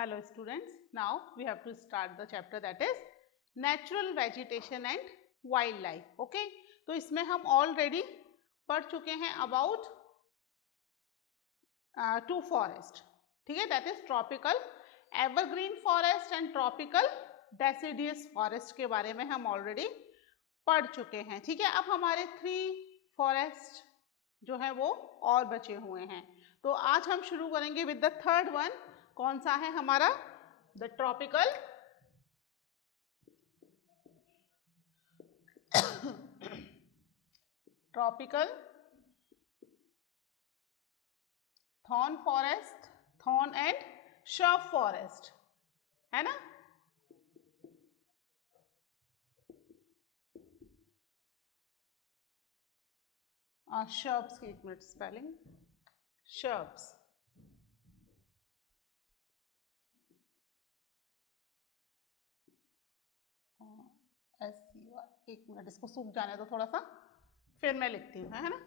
Hello students, now we have to start the chapter that is natural vegetation and wildlife. Okay, तो इसमें हम already पढ़ चुके हैं about two forest. ठीक है, that is tropical evergreen forest and tropical deciduous forest के बारे में हम already पढ़ चुके हैं. ठीक है, अब हमारे 3 forest जो है वो और बचे हुए हैं. तो आज हम शुरू करेंगे with the third one. कौन सा है हमारा? The tropical thorn forest, thorn and shrub forest, है ना? शर्ब्स की एक मिनट स्पेलिंग. शर्ब्स एक मिनट, इसको सूख जाने दो थोड़ा सा, फिर मैं लिखती हूँ, है ना?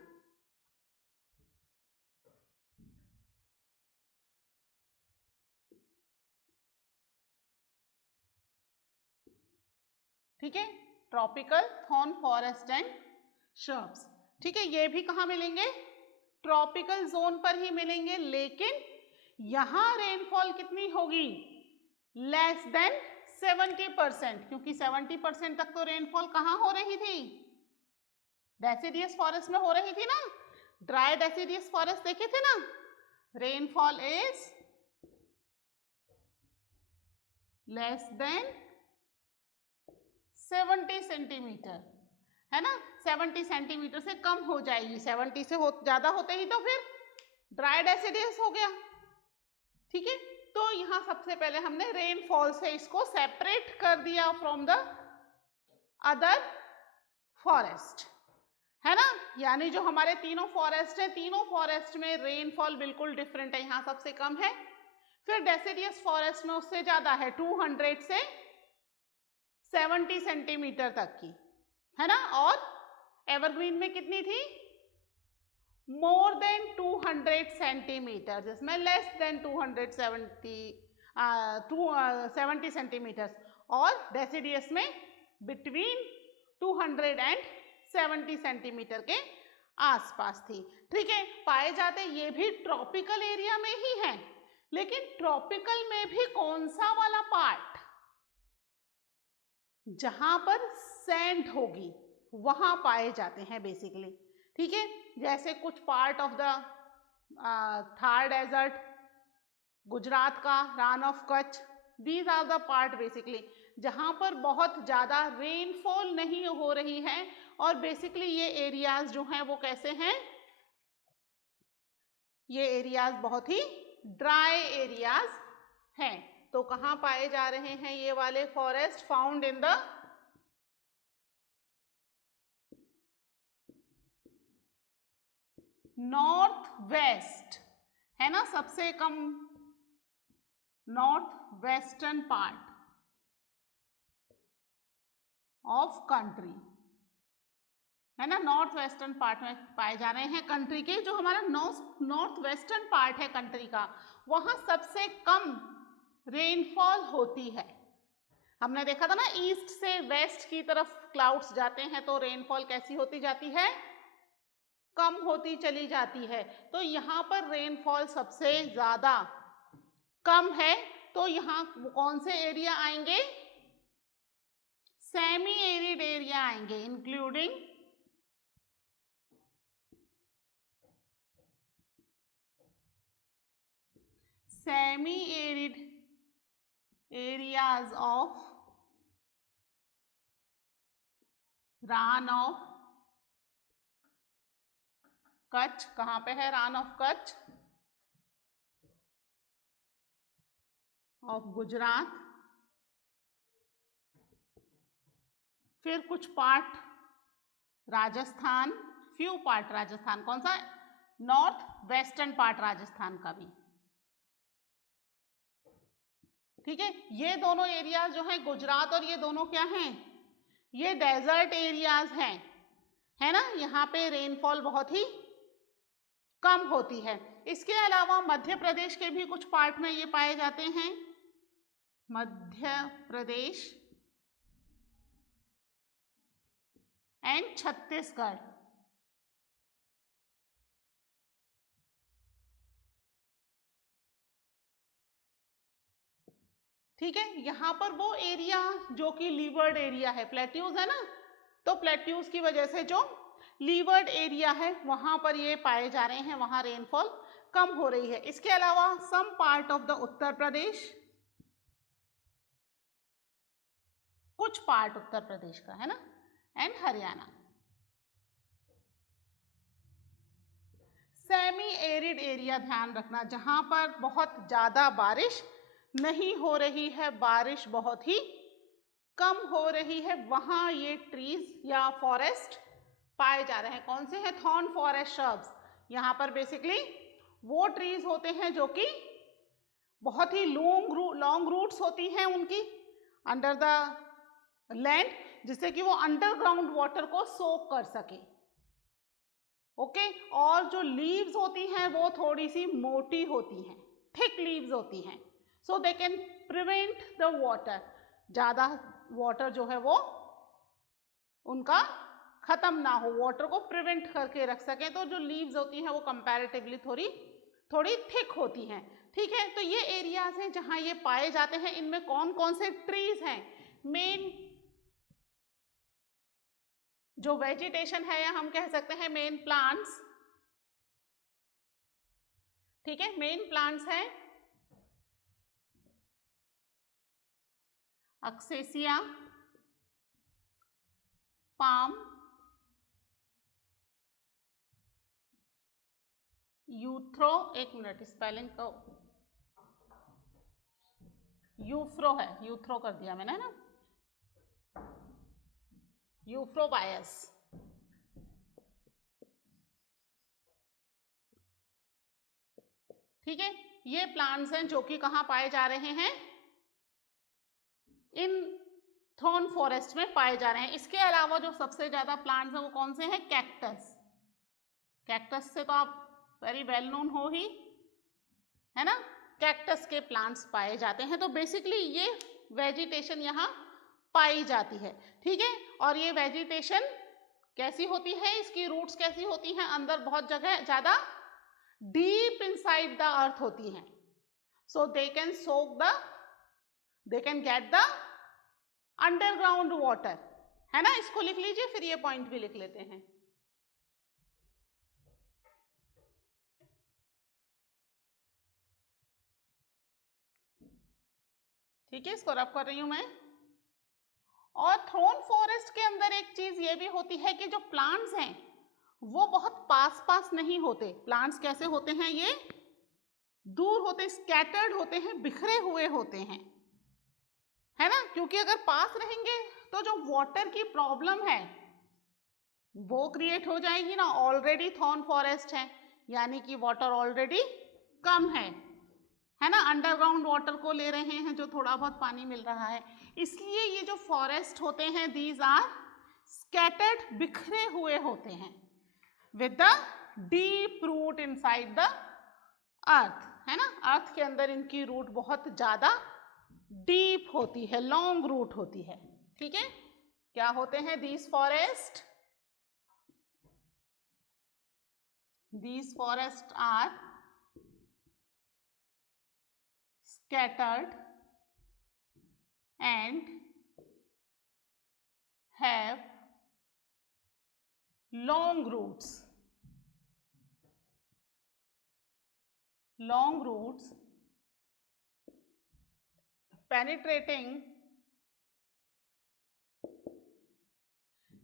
ठीक है, tropical thorn forest and shrubs. ठीक है, ये भी कहाँ मिलेंगे? ट्रॉपिकल जोन पर ही मिलेंगे, लेकिन यहां रेनफॉल कितनी होगी? लेस देन 70%, क्योंकि 70% तक तो रेनफॉल कहाँ हो रही थी? डेसिडियस फॉरेस्ट में हो रही थी ना. ड्राई डेसिडियस फॉरेस्ट देखे थे ना. Rainfall is less than 70 centimetre, है ना? 70 सेंटीमीटर से कम हो जाएगी. 70 से ज्यादा होते ही तो फिर ड्राई डेसिडियस हो गया. ठीक है, तो यहां सबसे पहले हमने रेनफॉल से इसको सेपरेट कर दिया फ्रॉम द अदर फॉरेस्ट, है ना? यानी जो हमारे तीनों फॉरेस्ट है, तीनों फॉरेस्ट में रेनफॉल बिल्कुल डिफरेंट है. यहां सबसे कम है, फिर डेसिडियस फॉरेस्ट में उससे ज्यादा है, 200 से 70 सेंटीमीटर तक की, है ना? और एवरग्रीन में कितनी थी? मोर देन 200 सेंटीमीटर, जिसमें लेस देन 270 सेंटीमीटर, और डेसिडियस में बिटवीन 200 एंड 70 सेंटीमीटर के आसपास थी. ठीक है, पाए जाते ये भी ट्रॉपिकल एरिया में ही है, लेकिन ट्रॉपिकल में भी कौन सा वाला पार्ट? जहां पर सैंड होगी वहां पाए जाते हैं बेसिकली. ठीक है, जैसे कुछ part of the Thar desert, Gujarat का Rann of Kutch, these are the part basically जहां पर बहुत ज्यादा रेनफॉल नहीं हो रही है, और बेसिकली ये एरियाज जो हैं वो कैसे हैं? ये एरियाज बहुत ही ड्राई एरियाज हैं. तो कहां पाए जा रहे हैं ये वाले forest? Found in the north west, है ना? सबसे कम north western part of country, है ना? नॉर्थ वेस्टर्न पार्ट में पाए जा रहे हैं कंट्री के. जो हमारा नॉर्थ वेस्टर्न पार्ट है कंट्री का, वहां सबसे कम रेनफॉल होती है. हमने देखा था ना, ईस्ट से वेस्ट की तरफ क्लाउड्स जाते हैं तो रेनफॉल कैसी होती जाती है? कम होती चली जाती है. तो यहाँ पर रेनफॉल सबसे ज्यादा कम है. तो यहाँ कौन से एरिया आएंगे? सेमी एरिड एरिया आएंगे, including semi arid areas of run of Kutch. कहां पे है रान ऑफ कच्छ? ऑफ गुजरात. फिर कुछ part Rajasthan, few part Rajasthan. कौन सा? नॉर्थ वेस्टर्न पार्ट राजस्थान का भी. ठीक है, ये दोनों एरियाज जो हैं गुजरात, और ये दोनों क्या हैं? ये डेजर्ट एरियाज हैं, है ना? यहाँ पे रेनफॉल बहुत ही कम होती है. इसके अलावा मध्य प्रदेश के भी कुछ पार्ट में ये पाए जाते हैं. मध्य प्रदेश एंड छत्तीसगढ़। ठीक है, यहां पर वो एरिया जो कि लीवर्ड एरिया है, प्लेट्यूज है ना, तो प्लेट्यूज की वजह से जो लीवर्ड एरिया है वहां पर ये पाए जा रहे हैं, वहां रेनफॉल कम हो रही है। इसके अलावा some part of the Uttar Pradesh, कुछ पार्ट उत्तर प्रदेश का है ना, and Haryana. Semi arid area ध्यान रखना, जहां पर बहुत ज्यादा बारिश नहीं हो रही है, बारिश बहुत ही कम हो रही है, वहां ये ट्रीज या फॉरेस्ट पाए जा रहे हैं। कौन से हैं? Thorn forest shrubs. यहाँ पर बेसिकली वो ट्रीज होते हैं जो कि बहुत ही लॉन्ग रूट्स होती हैं उनकी अंडर द लैंड, जिससे कि वो अंडरग्राउंड वाटर को सोक कर सके। ओके, और जो लीव्स होती हैं वो थोड़ी सी मोटी होती हैं, थिक लीव्स होती हैं, so they can prevent the water, ज्यादा वाटर जो है वो उनका खत्म ना हो, वाटर को प्रिवेंट करके रख सके। तो जो लीव्स होती हैं वो कंपैरेटिवली थोड़ी थिक होती हैं। ठीक है, तो ये एरियाज हैं जहां ये पाए जाते हैं। इनमें कौन कौन से ट्रीज हैं? मेन जो वेजिटेशन है, या हम कह सकते हैं मेन प्लांट्स। ठीक है, मेन प्लांट्स हैं अक्सेसिया, पाम, यूथ्रो, एक मिनट स्पेलिंग को, यूफ्रो है, यूथ्रो कर दिया मैंने ना, यूफ्रोबायस। ठीक है, ये प्लांट्स हैं जो कि कहाँ पाए जा रहे हैं? इन थॉर्न फॉरेस्ट में पाए जा रहे हैं। इसके अलावा जो सबसे ज्यादा प्लांट्स हैं वो कौन से हैं? कैक्टस। कैक्टस से तो आप वेरी वेल नोन हो ही, है ना, कैक्टस के प्लांट्स पाए जाते हैं। तो बेसिकली ये वेजिटेशन यहाँ पाई जाती है। ठीक है, और ये वेजिटेशन कैसी होती है, इसकी रूट्स कैसी होती हैं? अंदर बहुत जगह ज्यादा डीप इनसाइड द अर्थ होती हैं, so they can soak the, they can get the underground water, है ना। इसको लिख लीजिए, फिर ये पॉइंट भी लिख लेते हैं। ठीक है, इसको रब कर रही हूं मैं। और थॉर्न फॉरेस्ट के अंदर एक चीज ये भी होती है कि जो प्लांट्स हैं वो बहुत पास पास नहीं होते। प्लांट्स कैसे होते हैं? ये दूर होते, स्कैटर्ड होते हैं, बिखरे हुए होते हैं, है ना, क्योंकि अगर पास रहेंगे तो जो वाटर की प्रॉब्लम है वो क्रिएट हो जाएगी ना। ऑलरेडी थॉर्न फॉरेस्ट है, यानी कि वाटर ऑलरेडी कम है ना, अंडरग्राउंड वाटर को ले रहे हैं, जो थोड़ा बहुत पानी मिल रहा है। इसलिए ये जो फॉरेस्ट होते हैं, दीज आर स्कैटर्ड, बिखरे हुए होते हैं, with the deep root inside the earth, है ना। अर्थ के अंदर इनकी रूट बहुत ज्यादा डीप होती है, लॉन्ग रूट होती है। ठीक है, क्या होते हैं these forest? These forests are scattered and have long roots. Long roots penetrating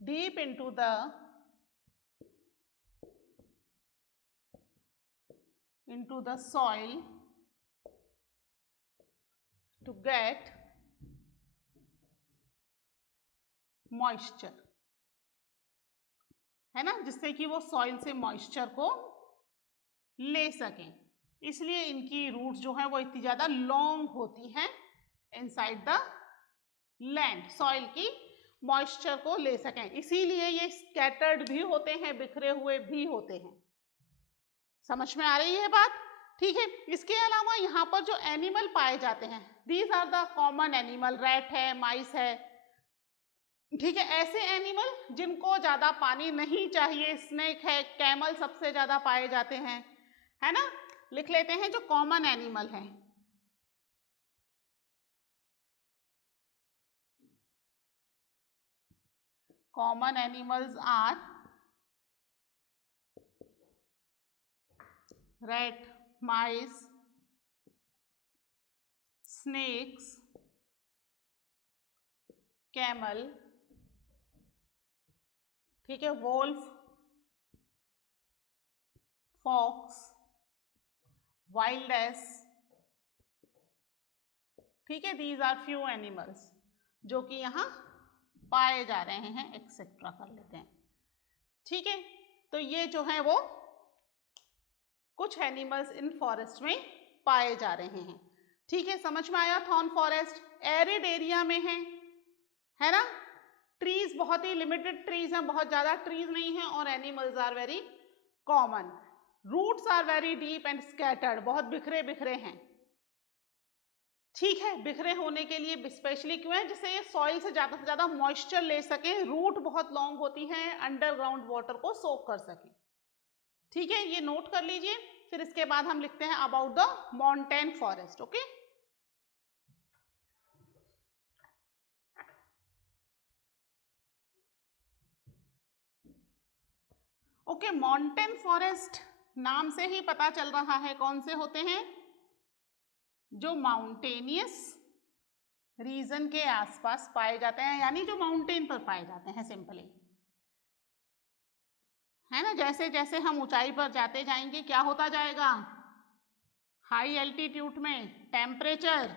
deep into the soil to get moisture, है ना, जिससे कि वो सॉइल से मॉइस्चर को ले सकें। इसलिए इनकी रूट्स जो है वो इतनी ज्यादा लॉन्ग होती हैं इनसाइड द लैंड, सॉइल की मॉइस्चर को ले सकें। इसीलिए ये स्कैटर्ड भी होते हैं, बिखरे हुए भी होते हैं। समझ में आ रही है बात? ठीक है, इसके अलावा यहाँ पर जो एनिमल पाए जाते हैं, these are the common animal, rat है, माइस है, ठीक है, ऐसे एनिमल जिनको ज्यादा पानी नहीं चाहिए, स्नेक है, कैमल सबसे ज्यादा पाए जाते हैं, है ना। लिख लेते हैं जो कॉमन एनिमल है। Common animals are rat, mice, snakes, camel, ठीक है, वोल्फ, फॉक्स, वाइल्ड एस, ठीक है, दीज आर फ्यू एनिमल्स जो कि यहाँ पाए जा रहे हैं, एक्सेट्रा कर लेते हैं, ठीक है। तो ये जो है वो कुछ एनिमल्स इन फॉरेस्ट में पाए जा रहे हैं, ठीक है, समझ में आया। थॉर्न फॉरेस्ट एरिड एरिया में है ना, ट्रीज बहुत ही लिमिटेड ट्रीज हैं, बहुत ज्यादा ट्रीज नहीं है, और animals are very common, roots are very deep and scattered, बहुत बिखरे बिखरे हैं, ठीक है। बिखरे होने के लिए स्पेशली क्यों है, जिससे ये सॉइल से ज्यादा मॉइस्चर ले सके, रूट बहुत लॉन्ग होती हैं, अंडरग्राउंड वाटर को सोक कर सके, ठीक है, ये नोट कर लीजिए। फिर इसके बाद हम लिखते हैं about the mountain forest. Okay, okay, mountain forest नाम से ही पता चल रहा है कौन से होते हैं, जो माउंटेनियस रीजन के आसपास पाए जाते हैं, यानी जो माउंटेन पर पाए जाते हैं, सिंपली, है ना। जैसे जैसे हम ऊंचाई पर जाते जाएंगे क्या होता जाएगा, हाई एल्टीट्यूड में टेम्परेचर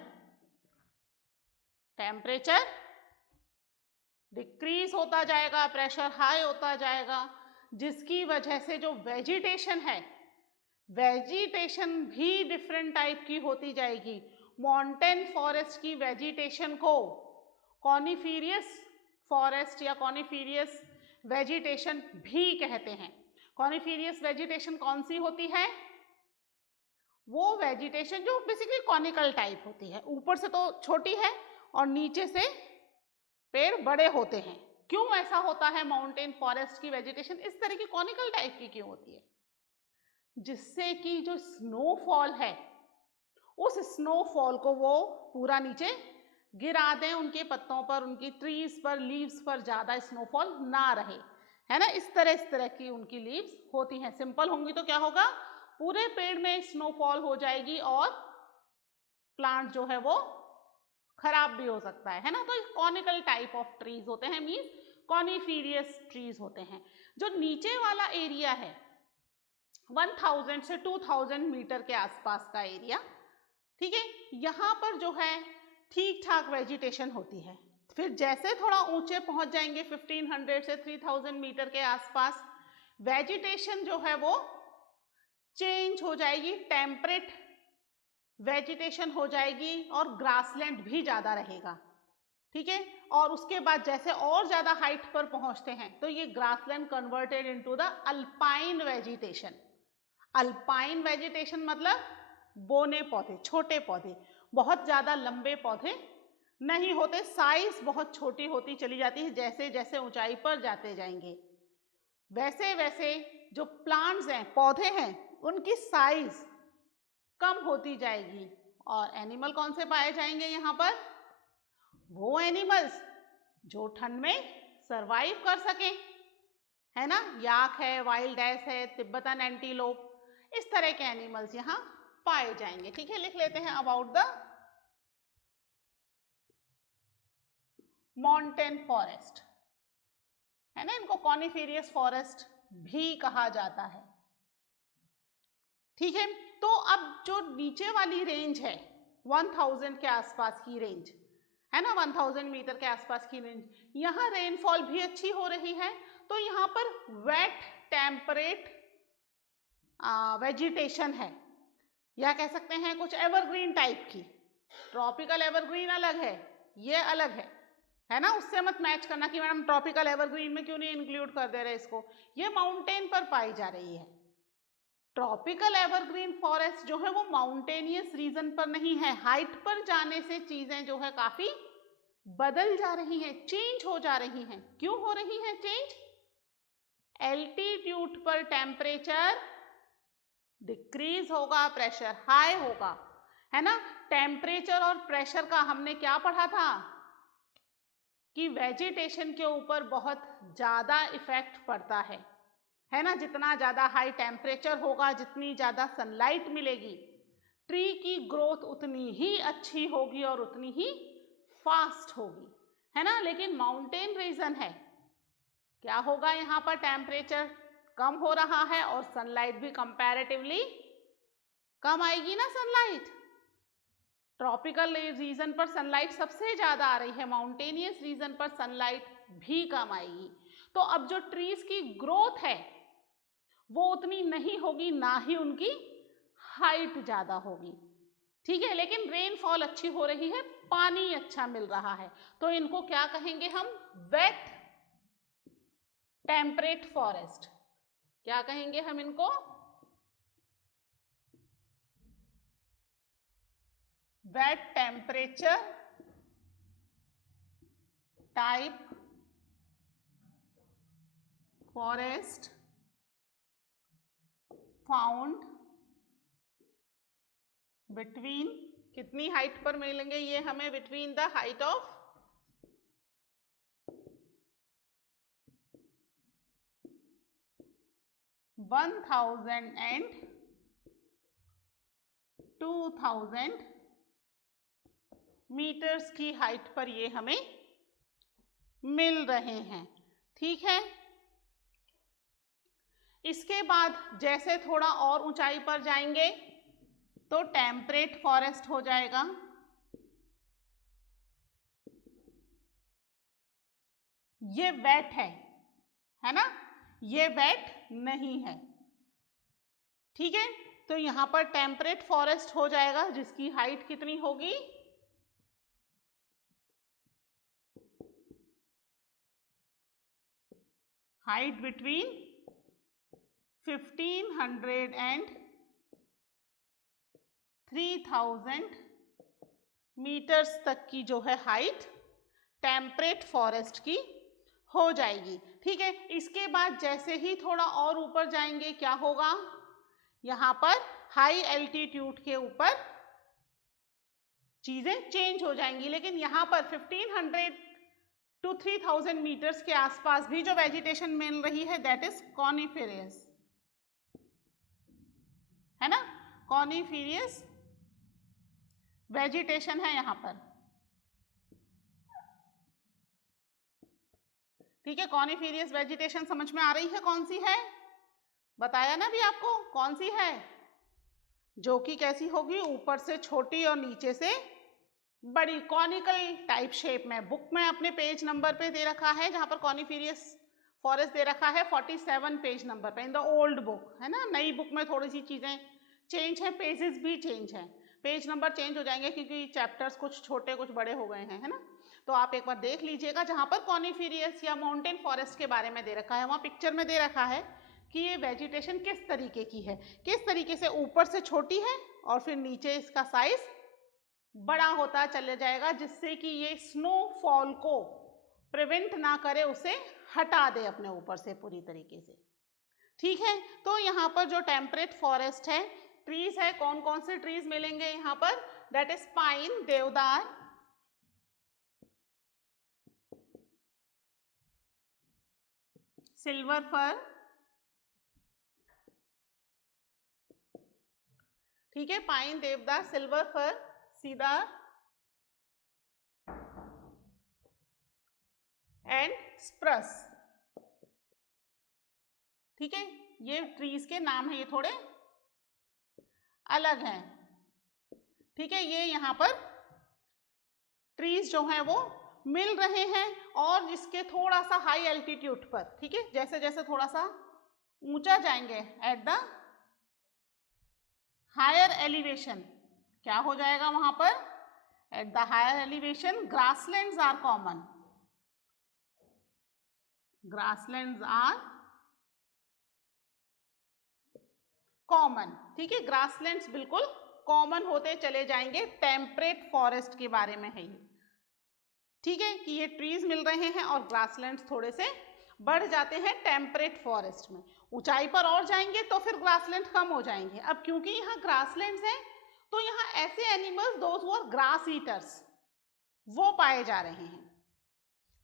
डिक्रीज होता जाएगा, प्रेशर हाई होता जाएगा, जिसकी वजह से जो वेजिटेशन है, वेजिटेशन भी डिफरेंट टाइप की होती जाएगी। माउंटेन फॉरेस्ट की वेजिटेशन को कॉनिफेरियस फॉरेस्ट या कॉनिफेरियस वेजिटेशन भी कहते हैं। कॉनिफेरियस वेजिटेशन कौन सी होती है, वो वेजिटेशन जो बेसिकली कॉनिकल टाइप होती है, ऊपर से तो छोटी है और नीचे से पेड़ बड़े होते हैं। क्यों ऐसा होता है, माउंटेन फॉरेस्ट की वेजिटेशन इस तरह की कॉनिकल टाइप की क्यों होती है, जिससे कि जो स्नोफॉल है, उस स्नोफॉल को वो पूरा नीचे गिरा दें, उनके पत्तों पर, उनकी ट्रीज पर, लीव्स पर ज्यादा स्नोफॉल ना रहे, है ना। इस तरह की उनकी लीव्स होती हैं। सिंपल होंगी तो क्या होगा, पूरे पेड़ में स्नोफॉल हो जाएगी और प्लांट जो है वो खराब भी हो सकता है ना। तो कॉनिकल टाइप ऑफ ट्रीज होते हैं, मींस कॉनिफेरियस ट्रीज होते हैं। जो नीचे वाला एरिया है 1000 से 2000 मीटर के आसपास का एरिया, ठीक है, यहाँ पर जो है ठीक ठाक वेजिटेशन होती है। फिर जैसे थोड़ा ऊंचे पहुंच जाएंगे 1500 से 3000 मीटर के आसपास, वेजिटेशन जो है वो चेंज हो जाएगी, टेम्परेट वेजिटेशन हो जाएगी और ग्रासलैंड भी ज्यादा रहेगा, ठीक है। और उसके बाद जैसे और ज्यादा हाइट पर पहुंचते हैं तो ये grassland converted into the alpine vegetation. Alpine vegetation मतलब बोने पौधे, छोटे पौधे, बहुत ज्यादा लंबे पौधे नहीं होते, साइज बहुत छोटी होती चली जाती है। जैसे जैसे ऊंचाई पर जाते जाएंगे वैसे वैसे जो प्लांट्स हैं, पौधे हैं, उनकी साइज कम होती जाएगी। और एनिमल कौन से पाए जाएंगे यहाँ पर, वो एनिमल्स जो ठंड में सरवाइव कर सकें, है ना। याक है, वाइल्ड एस है, तिब्बतन एंटीलोप, इस तरह के एनिमल्स यहाँ पाए जाएंगे, ठीक है। लिख लेते हैं अबाउट द माउंटेन फॉरेस्ट, है ना। इनको कॉनिफेरियस फॉरेस्ट भी कहा जाता है, ठीक है। तो अब जो नीचे वाली रेंज है 1000 के आसपास की रेंज, है ना, 1000 मीटर के आसपास की रेंज, यहाँ रेनफॉल भी अच्छी हो रही है। तो यहाँ पर वेट टेम्परेट वेजिटेशन है, या कह सकते हैं कुछ एवरग्रीन टाइप की। ट्रॉपिकल एवरग्रीन अलग है, ये अलग है ना। उससे मत मैच करना कि मैडम ट्रॉपिकल एवरग्रीन में क्यों नहीं इंक्लूड कर दे रहे इसको, ये माउंटेन पर पाई जा रही है, ट्रॉपिकल एवरग्रीन फॉरेस्ट जो है वो माउंटेनियस रीजन पर नहीं है, हाइट पर जाने से चीजें जो है काफी बदल जा रही हैं, चेंज हो जा रही हैं। क्यों हो रही हैं चेंज? एल्टीट्यूड पर टेम्परेचर डिक्रीज होगा, प्रेशर हाई होगा, है ना। टेम्परेचर और प्रेशर का हमने क्या पढ़ा था कि वेजिटेशन के ऊपर बहुत ज्यादा इफेक्ट पड़ता है ना। जितना ज्यादा हाई टेम्परेचर होगा, जितनी ज्यादा सनलाइट मिलेगी, ट्री की ग्रोथ उतनी ही अच्छी होगी और उतनी ही फास्ट होगी, है ना। लेकिन माउंटेन रीजन है, क्या होगा यहाँ पर टेम्परेचर कम हो रहा है और सनलाइट भी कंपैरेटिवली कम आएगी ना सनलाइट। ट्रॉपिकल रीजन पर सनलाइट सबसे ज्यादा आ रही है, माउंटेनियस रीजन पर सनलाइट भी कम आएगी। तो अब जो ट्रीज की ग्रोथ है वो उतनी नहीं होगी, ना ही उनकी हाइट ज्यादा होगी, ठीक है। लेकिन रेनफॉल अच्छी हो रही है, पानी अच्छा मिल रहा है, तो इनको क्या कहेंगे हम? Wet temperate forest. क्या कहेंगे हम इनको? Wet temperature type forest found between, कितनी हाइट पर मिलेंगे ये हमें? Between the height of 1000 and 2000 meters की हाइट पर ये हमें मिल रहे हैं, ठीक है। इसके बाद जैसे थोड़ा और ऊंचाई पर जाएंगे तो टेम्परेट फॉरेस्ट हो जाएगा, ये वेट है ना, ये वेट नहीं है, ठीक है। तो यहां पर टेम्परेट फॉरेस्ट हो जाएगा जिसकी हाइट कितनी होगी? हाइट बिटवीन 1500 and 3000 मीटर्स तक की जो है हाइट टेम्परेट फॉरेस्ट की हो जाएगी, ठीक है। इसके बाद जैसे ही थोड़ा और ऊपर जाएंगे क्या होगा? यहां पर हाई एल्टीट्यूड के ऊपर चीजें चेंज हो जाएंगी, लेकिन यहां पर 1500 to 3000 मीटर्स के आसपास भी जो वेजिटेशन मिल रही है दैट इज कॉनिफेरियस, है ना। कॉनिफेरियस वेजिटेशन है यहां पर, ठीक है। कॉनिफेरियस वेजिटेशन समझ में आ रही है? कौन सी है? बताया ना भी आपको कौन सी है, जो कि कैसी होगी? ऊपर से छोटी और नीचे से बड़ी, कॉनिकल टाइप शेप में। बुक में अपने पेज नंबर पे दे रखा है जहां पर कॉनिफेरियस फॉरेस्ट दे रखा है 47 पेज नंबर पे इन द ओल्ड बुक, है ना। नई बुक में थोड़ी सी चीजें चेंज है, पेजेस भी चेंज है, पेज नंबर चेंज हो जाएंगे क्योंकि चैप्टर्स कुछ छोटे कुछ बड़े हो गए हैं, है ना। तो आप एक बार देख लीजिएगा, जहां पर कॉनिफेरियस या माउंटेन फॉरेस्ट के बारे में दे रखा है वहां पिक्चर में दे रखा है कि ये वेजिटेशन किस तरीके की है, किस तरीके से ऊपर से छोटी है और फिर नीचे इसका साइज बड़ा होता चले जाएगा, जिससे कि ये स्नोफॉल को प्रिवेंट ना करे, उसे हटा दे अपने ऊपर से पूरी तरीके से, ठीक है। तो यहाँ पर जो टेम्परेट फॉरेस्ट है, ट्रीज है, कौन कौन से ट्रीज मिलेंगे यहाँ पर? दैट इज पाइन, देवदार, सिल्वर फर, ठीक है। पाइन, देवदार, silver fir, cedar and spruce, ठीक है। ये ट्रीज के नाम है, ये थोड़े अलग हैं, ठीक है। ये यहाँ पर ट्रीज जो हैं वो मिल रहे हैं और इसके थोड़ा सा हाई एल्टीट्यूड पर, ठीक है। जैसे जैसे थोड़ा सा ऊंचा जाएंगे एट द हायर एलिवेशन, क्या हो जाएगा वहां पर? At the higher elevation grasslands are common, grasslands are common, ठीक है, ग्रासलैंड्स बिल्कुल कॉमन होते चले जाएंगे। टेम्परेट फॉरेस्ट के बारे में है ये, ठीक है, कि ये ट्रीज मिल रहे हैं और ग्रासलैंड्स थोड़े से बढ़ जाते हैं टेम्परेट फॉरेस्ट में। ऊंचाई पर और जाएंगे तो फिर ग्रासलैंड कम हो जाएंगे। अब क्योंकि यहाँ ग्रासलैंड्स हैं तो यहाँ ऐसे animals those who are grass eaters वो पाए जा रहे हैं,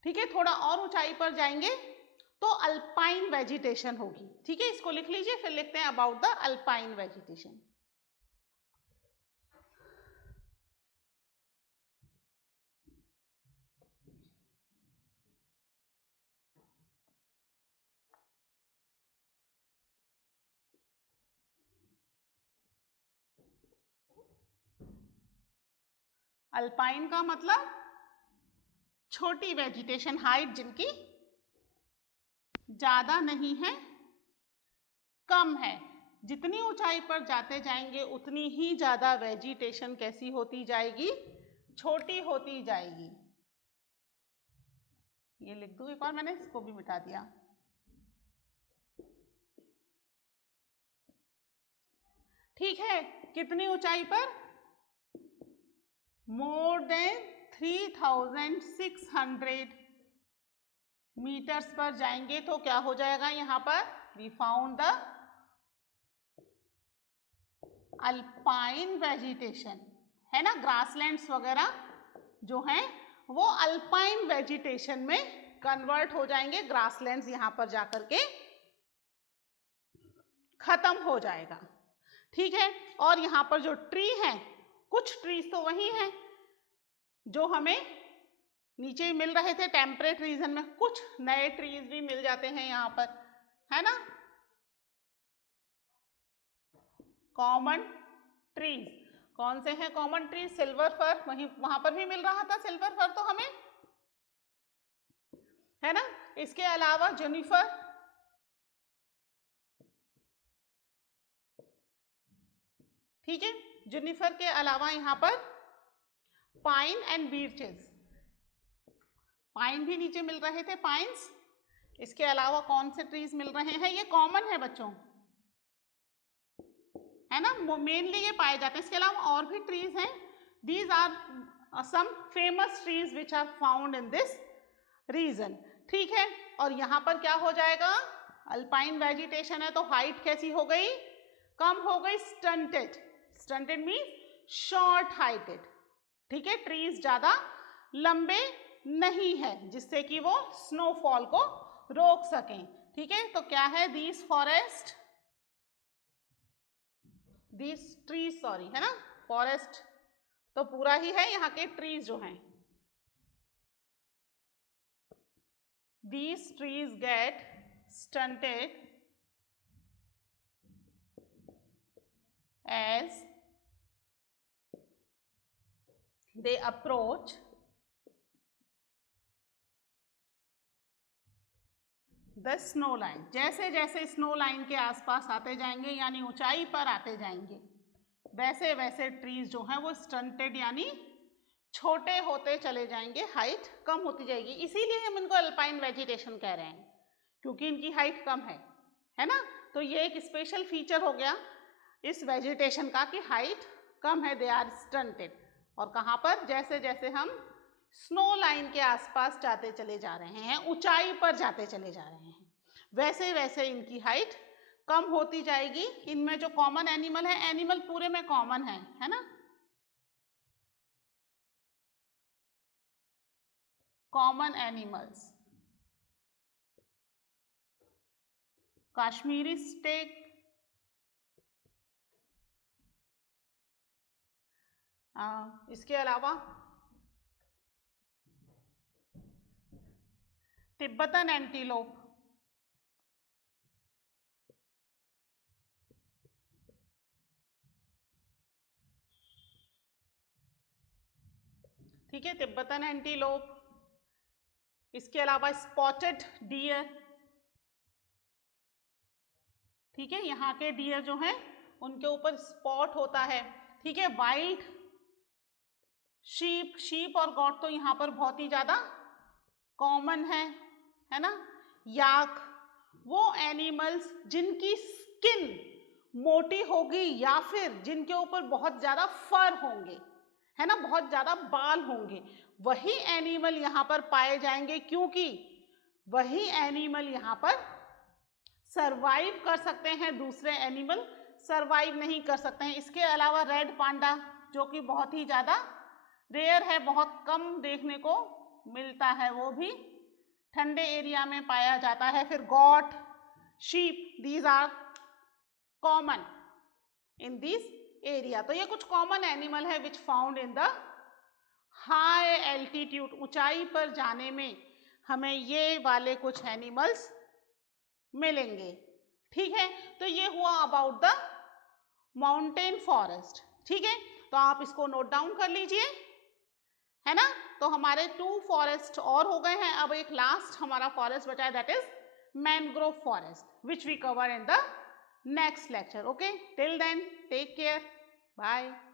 ठीक है। थोड़ा और ऊंचाई पर जाएंगे तो अल्पाइन वेजिटेशन होगी, ठीक है, इसको लिख लीजिए, फिर लिखते हैं about the alpine vegetation. Alpine का मतलब छोटी वेजिटेशन, हाइट जिनकी ज्यादा नहीं है, कम है। जितनी ऊंचाई पर जाते जाएंगे उतनी ही ज्यादा वेजिटेशन कैसी होती जाएगी, छोटी होती जाएगी। ये लिख दूं एक और, मैंने इसको भी मिटा दिया। ठीक है, कितनी ऊंचाई पर? मोर देन 3600 मीटर्स पर जाएंगे तो क्या हो जाएगा यहाँ पर? We found the alpine vegetation, है ना। ग्रासलैंड्स वगैरह जो हैं वो अल्पाइन वेजिटेशन में कन्वर्ट हो जाएंगे। ग्रासलैंड्स यहाँ पर जाकर के खत्म हो जाएगा, ठीक है। और यहाँ पर जो ट्री हैं, कुछ ट्रीज तो वही हैं जो हमें नीचे मिल रहे थे टेम्परेट रीजन में, कुछ नए ट्रीज भी मिल जाते हैं यहाँ पर, है ना। कॉमन ट्रीज कौन से हैं? कॉमन ट्रीज सिल्वर फर, वहीं वहां पर भी मिल रहा था सिल्वर फर तो हमें, है ना। इसके अलावा जुनिफर, ठीक है, जुनिफर के अलावा यहाँ पर पाइन एंड बीचेस, पाइन भी नीचे मिल रहे थे, पाइन्स। इसके अलावा कौन से ट्रीज मिल रहे हैं? ये कॉमन है बच्चों, है ना, मेनली ये पाए जाते हैं। इसके अलावा और भी ट्रीज हैं, these are some famous trees which are found in this region, ठीक है। और यहाँ पर क्या हो जाएगा? अल्पाइन वेजिटेशन है तो हाइट कैसी हो गई? कम हो गई, stunted. Stunted means short heighted, ठीक है, ट्रीज ज्यादा लंबे नहीं है जिससे कि वो स्नोफॉल को रोक सकें, ठीक है। तो क्या है? These forest, these trees, sorry, है ना, फॉरेस्ट तो पूरा ही है, यहाँ के ट्रीज जो हैं, these trees get stunted as they approach the snow line. जैसे जैसे स्नो लाइन के आसपास आते जाएंगे यानी ऊंचाई पर आते जाएंगे, वैसे वैसे ट्रीज जो हैं वो स्टंटेड यानी छोटे होते चले जाएंगे, हाइट कम होती जाएगी। इसीलिए हम इनको अल्पाइन वेजिटेशन कह रहे हैं, क्योंकि इनकी हाइट कम है ना। तो ये एक स्पेशल फीचर हो गया इस वेजिटेशन का कि हाइट कम है, दे आर स्टंटेड। और कहाँ पर? जैसे जैसे हम स्नो लाइन के आसपास जाते चले जा रहे हैं, ऊंचाई पर जाते चले जा रहे हैं, वैसे वैसे इनकी हाइट कम होती जाएगी। इनमें जो कॉमन एनिमल है, एनिमल पूरे में कॉमन है ना, कॉमन एनिमल्स, काश्मीरी स्टेक, इसके अलावा तिब्बतन एंटीलोप, ठीक है, तिब्बतन एंटीलोप। इसके अलावा स्पॉटेड डियर, ठीक है, यहाँ के डियर जो हैं उनके ऊपर स्पॉट होता है, ठीक है। वाइल्ड शीप, शीप और गॉट तो यहाँ पर बहुत ही ज्यादा कॉमन है ना। याक, वो एनिमल्स जिनकी स्किन मोटी होगी या फिर जिनके ऊपर बहुत ज्यादा फर होंगे, है ना, बहुत ज्यादा बाल होंगे, वही एनिमल यहाँ पर पाए जाएंगे, क्योंकि वही एनिमल यहाँ पर सरवाइव कर सकते हैं, दूसरे एनिमल सरवाइव नहीं कर सकते हैं। इसके अलावा रेड पांडा जो कि बहुत ही ज्यादा रेयर है, बहुत कम देखने को मिलता है, वो भी ठंडे एरिया में पाया जाता है। फिर goat, sheep, these are common in this area. तो ये कुछ कॉमन एनिमल है which found in the high altitude. ऊंचाई पर जाने में हमें ये वाले कुछ एनिमल्स मिलेंगे, ठीक है। तो ये हुआ अबाउट द माउंटेन फॉरेस्ट, ठीक है। तो आप इसको नोट डाउन कर लीजिए, है ना। तो हमारे 2 फॉरेस्ट और हो गए हैं। अब एक लास्ट हमारा फॉरेस्ट बचा है, that is mangrove forest, which we cover in the next lecture. Okay, till then, take care. Bye.